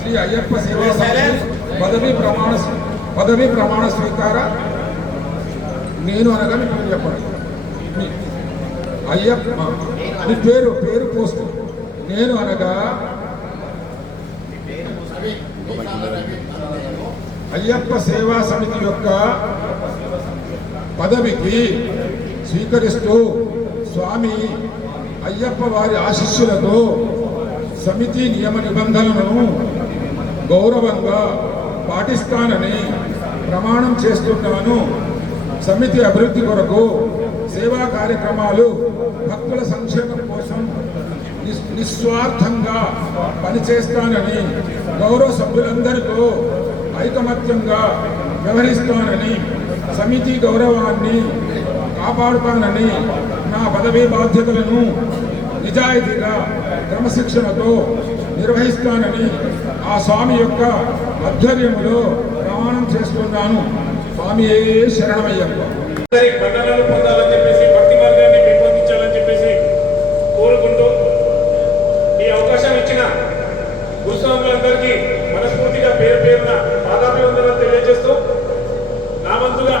శ్రీ అయ్యప్ప సేవా సమితి పదవి ప్రమాణ స్వీకార. నేను అనగా మీ పేరు చెప్పండి. అయ్యప్ప మీ పేరు పోస్ట్. నేను అనగా అయ్యప్ప సేవా సమితి యొక్క పదవికి స్వీకరిస్తూ స్వామి అయ్యప్ప వారి ఆశీస్సులతో సమితి నియమ నిబంధనలను గౌరవంగా పాటిస్తానని ప్రమాణం చేస్తున్నాను. సమితి అభివృద్ధి కొరకు సేవా కార్యక్రమాలు భక్తుల సంక్షేమం కోసం నిస్వార్థంగా పనిచేస్తానని, గౌరవ సభ్యులందరితో ఐకమత్యంగా వ్యవహరిస్తానని, సమితి గౌరవాన్ని కాపాడుతానని, నా పదవీ బాధ్యతలను నిజాయితీగా క్రమశిక్షణతో నిర్వహిస్తానని ఆ స్వామి యొక్క ఆధ్వర్యంలో ప్రమాణం చేస్తున్నాను. స్వామియే శరణమయ్యప్ప. మన్ననలు పొందాలని చెప్పేసి, భక్తి మార్గాన్ని పెంపొందించాలని చెప్పేసి కోరుకుంటూ ఈ అవకాశం ఇచ్చిన గురుస్వాములందరికీ మనస్ఫూర్తిగా పేరున పాదాభివందనాలు తెలియజేస్తూ, నా వంతుగా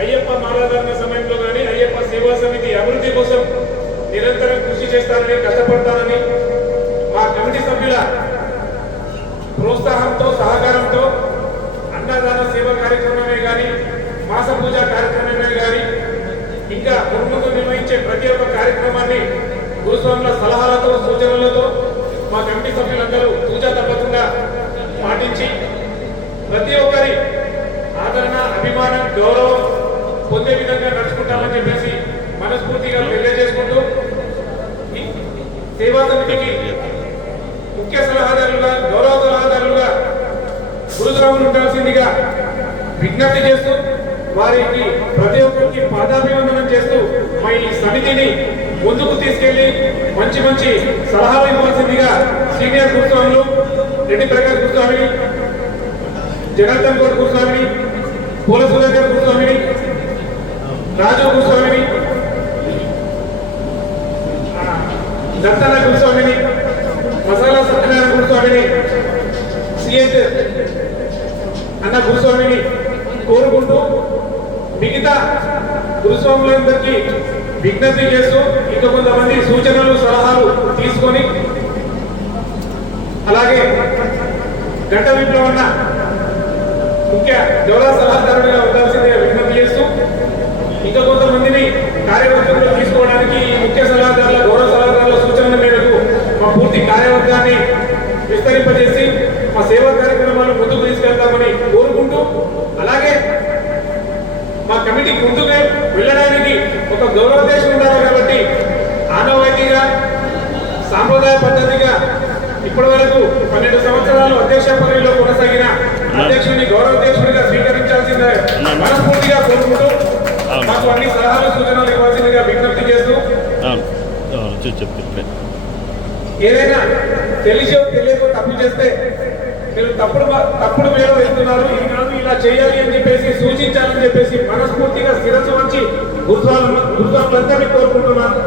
అయ్యప్ప మాలాధారణ సమయంలో కానీ అయ్యప్ప సేవా సమితి అభివృద్ధి కోసం నిరంతరం కృషి చేస్తానని, కష్టపడతానని, మా కమిటీ సభ్యుల ప్రోత్సాహంతో సహకారంతో అన్నదాన సేవా కార్యక్రమమే కానీ, మాస పూజ కార్యక్రమమే కానీ, ఇంకా ముందు నిర్వహించే ప్రతి ఒక్క కార్యక్రమాన్ని గురుస్వాముల సలహాలతో సూచనలతో మా కమిటీ సభ్యులందరూ పూజా తప్పకుండా పాటించి ప్రతి ఒక్కరి ఆదరణ, అభిమానం, గౌరవం పొందే విధంగా నడుచుకుంటామని చెప్పేసి మనస్ఫూర్తిగా తెలియజేసుకుంటూ, సేవా సమితికి ముఖ్య సలహాదారులుగా, గౌరవ సలహాదారులుగా గురుస్వాములు ఉండాల్సిందిగా విజ్ఞప్తి చేస్తూ, వారికి ప్రతి ఒక్కరికి పాదాభివందనం చేస్తూ మా ఈ సమితిని ముందుకు తీసుకెళ్లి మంచి సలహాలు ఇవ్వాల్సిందిగా సీనియర్ గురుస్వాములు రెడ్డి ప్రకాష్ గురుస్వామిని, జనార్దన్ గౌడ్ గురుస్వామిని, పూల సుధాకర్ గురుస్వామిని, రాజు గురుస్వామిని, దత్తన గురుస్వామిని, మసాలా సత్యనారాయణ గురుస్వామిని, సిఎస్ అన్న గురుస్వామిని కోరుకుంటూ, మిగతా గురుస్వాములందరికీ విజ్ఞప్తి చేస్తూ, ఇంకా కొంతమంది సూచనలు సలహాలు తీసుకొని, అలాగే గంట విప్లవన్న ముఖ్య గౌరవ సలహాదారుడిగా ఉండాల్సిందిగా విజ్ఞప్తి చేస్తూ, ఇంకా కొంతమందిని కార్యవర్గంలో తీసుకోవడానికి ముఖ్య సలహాదారుల, గౌరవ సలహాదారుల సూచనల మేరకు మా పూర్తి కార్యవర్గాన్ని విస్తరింపజేసి మా సేవా కార్యక్రమాలను ముందుకు తీసుకెళ్తామని కోరుకుంటూ, అలాగే మా కమిటీ ముందుకు వెళ్ళడానికి ఒక గౌరవదేశం ఉండాలి కాబట్టి ఆనవాయితీగా సాంప్రదాయ పద్ధతిగా ఇప్పటి వరకు 12 సంవత్సరాలు అధ్యక్ష పదవిలో కొనసాగిన అధ్యక్షుడిని గౌరవాధ్యక్షుడిగా స్వీకరించాల్సిందే మనస్ఫూర్తిగా కోరుకుంటూ, మాకు అన్ని సలహాలు సూచనలు ఇవ్వాల్సిందిగా విజ్ఞప్తి చేస్తూ, ఏదైనా తెలిసో తెలియకో తప్పు చేస్తే మీరు తప్పుడు వేలో వెళ్తున్నారు, ఇది కాదు ఇలా చేయాలి అని చెప్పేసి సూచించాలని చెప్పేసి మనస్ఫూర్తిగా శిరస్సు వంచి గురుస్వాములందరినీ కోరుకుంటున్నాను.